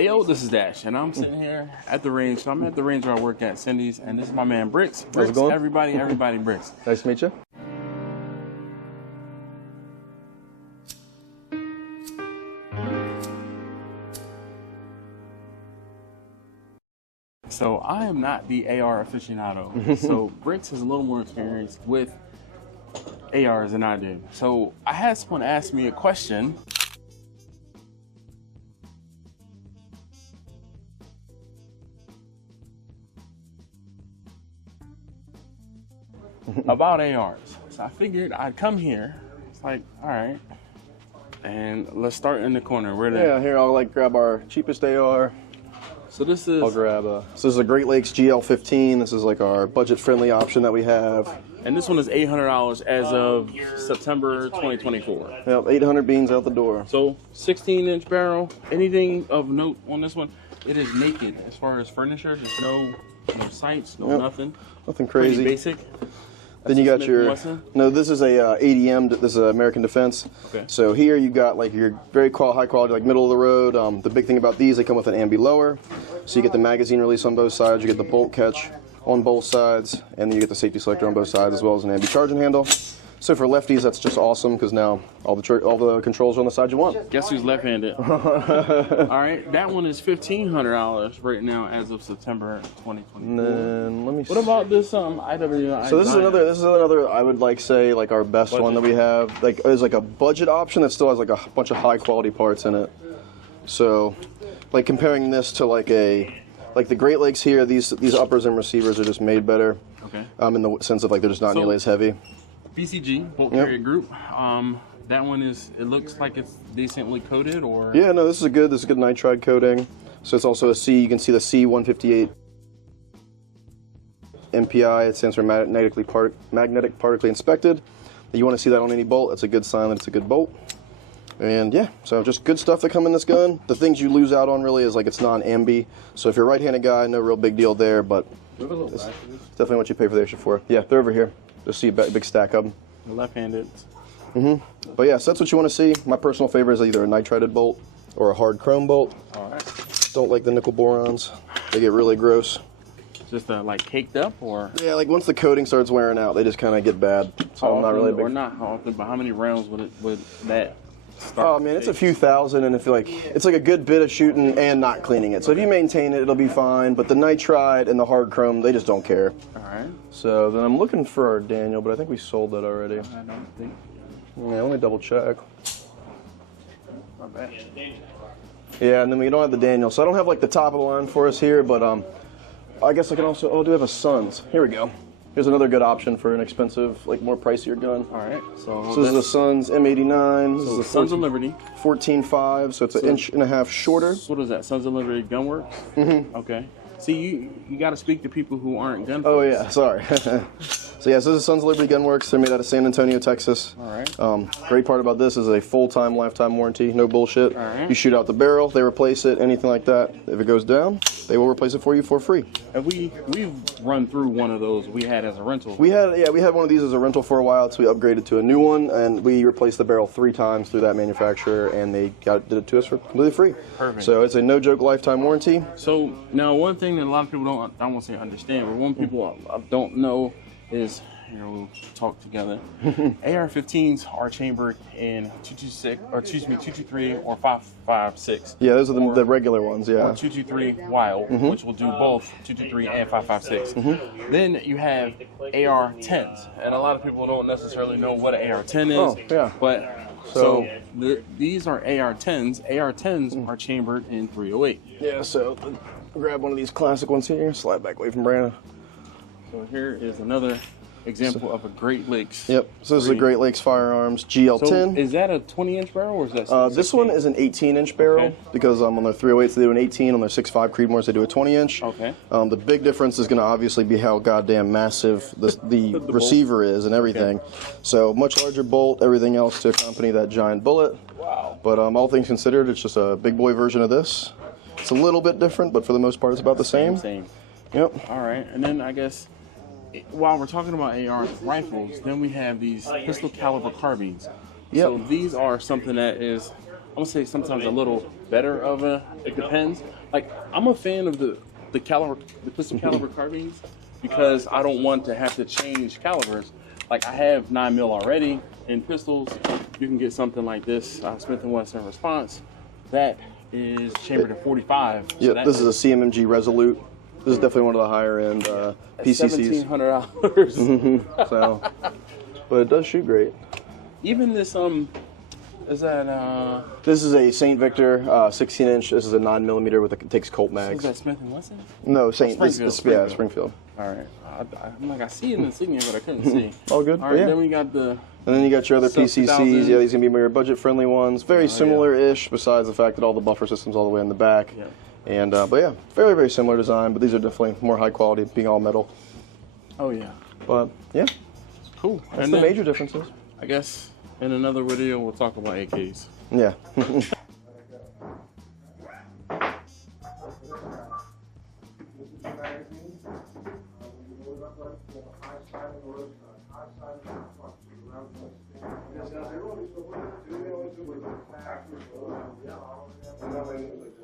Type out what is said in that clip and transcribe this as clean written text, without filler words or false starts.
Hey yo, this is Dash, and I'm sitting here at the range. So I'm at the range where I work at, Cindy's, and this is my man Bricks. How's it going? Everybody Bricks. Nice to meet you. So I am not the AR aficionado. So Bricks has a little more experience with ARs than I do. So I had someone ask me a question. About ARs. So I figured I'd come here. It's like, all right. And let's start in the corner. Yeah, here I'll grab our cheapest AR. So this is... I'll grab so this is a Great Lakes GL15. This is like our budget-friendly option that we have. And this one is $800 as of September 2024. Yep, 800 beans out the door. So 16-inch barrel. Anything of note on this one? It is naked as far as furniture. There's no sights, nothing. Nothing crazy. Pretty basic. Then you got your, no, this is a ADM, this is American Defense. Okay. So here you got like your very high quality, like middle of the road. The big thing about these, they come with an ambi lower. So you get the magazine release on both sides, you get the bolt catch on both sides, and then you get the safety selector on both sides as well as an ambi charging handle. So for lefties, that's just awesome because now all the controls are on the side you want. Guess who's left-handed? All right, that one is $1,500 right now as of September 2024. And then let me see. What about this IWI? So this is another I would say our best one that we have. Like it's like a budget option that still has like a bunch of high quality parts in it. So like comparing this to like the Great Lakes here, these uppers and receivers are just made better. Okay. In the sense of like they're just not nearly as heavy. BCG, bolt carrier group. That one is, it looks like it's decently coated, or? Yeah, no, this is a good nitride coating. So it's also a C, you can see the C158 MPI, it stands for magnetic partically inspected. You want to see that on any bolt, that's a good sign that it's a good bolt. And yeah, so just good stuff that come in this gun. The things you lose out on really is like it's non-ambi. So if you're a right-handed guy, no real big deal there, but it's definitely what you pay for the extra for. Yeah, they're over here. Just see a big stack of them. Left-handed. But yeah, so that's what you want to see. My personal favorite is either a nitrided bolt or a hard chrome bolt. All right. Don't like the nickel borons. They get really gross. Just like caked up, or? Yeah, like once the coating starts wearing out, they just kind of get bad. So I'm not really big. Or not how often, but how many rounds would that start? Oh man, it's a few thousand, and it's like a good bit of shooting and not cleaning it. So if you maintain it, it'll be fine. But the nitride and the hard chrome, they just don't care. All right. So then I'm looking for our Daniel, but I think we sold that already. I don't think. Yeah, let me double check. My bad. Yeah, and then we don't have the Daniel, so I don't have like the top of the line for us here, but I guess I can also, do have a Suns. Here we go. Here's another good option for an expensive, like more pricier gun. All right. So this is the Suns M89. This is the Sons of Liberty. 14.5, so it's an inch and a half shorter. What is that? Sons of Liberty Gunworks? Mm-hmm. Okay. See, you got to speak to people who aren't gun folks. Oh yeah, sorry. So yeah, so this is Sons of Liberty Gunworks. They're made out of San Antonio, Texas. All right. Great part about this is a full-time, lifetime warranty. No bullshit. All right. You shoot out the barrel, they replace it, anything like that. If it goes down, they will replace it for you for free. And we've run through one of those we had as a rental. We had one of these as a rental for a while, so we upgraded to a new one, and we replaced the barrel 3 times through that manufacturer, and they did it to us for completely free. Perfect. So it's a no-joke lifetime warranty. So now one thing that a lot of people don't, I won't say understand, but one people don't know is, here we'll talk together. AR-15s are chambered in 226, or excuse me, 223 or 5.56. Yeah, those are the regular ones. Yeah. Or 223 wild, which will do both 223 and 5.56. Then you have AR-10s, and a lot of people don't necessarily know what an AR-10 is. Oh, yeah. But so these are AR-10s. AR-10s are chambered in 308. Yeah. So grab one of these classic ones here. Slide back away from Brandon. So here is another example of a Great Lakes. Yep. So this is a Great Lakes Firearms GL10. So is that a 20-inch barrel, or is that? This one is an 18-inch barrel because on their 308s they do an 18. On their 6.5 Creedmoors they do a 20-inch. Okay. The big difference is going to obviously be how goddamn massive the receiver is and everything. Okay. So much larger bolt, everything else to accompany that giant bullet. Wow. But all things considered, it's just a big boy version of this. It's a little bit different, but for the most part, it's about the same. Same. Yep. All right, and then I guess while we're talking about AR rifles, then we have these pistol caliber carbines. Yep. So these are something that is, I'm gonna say sometimes a little better of a. It depends. Like I'm a fan of the pistol caliber carbines because I don't want to have to change calibers. Like I have 9mm already in pistols. You can get something like this Smith & Wesson Response that is chambered at 45. Yeah, So this is a CMMG Resolute. This is definitely one of the higher end PCCs. $1,700. So, but it does shoot great. Even this is that This is a St. Victor 16-inch. This is a 9mm with it takes Colt mags. is that Smith & Wesson? No, St. Springfield. Yeah, Springfield. All right. I'm like I see it in the insignia, but I couldn't see. All good. All right. Yeah. Then we got the. And then you got your other Sub PCCs. 2000. Yeah, these are gonna be more budget-friendly ones. Very similar-ish, besides the fact that all the buffer systems all the way in the back. Yeah. And but yeah, very very similar design. But these are definitely more high quality, being all metal. Oh yeah. But yeah, Cool. that's And the then, major differences. I guess in another video we'll talk about AKs. Yeah. Yeah.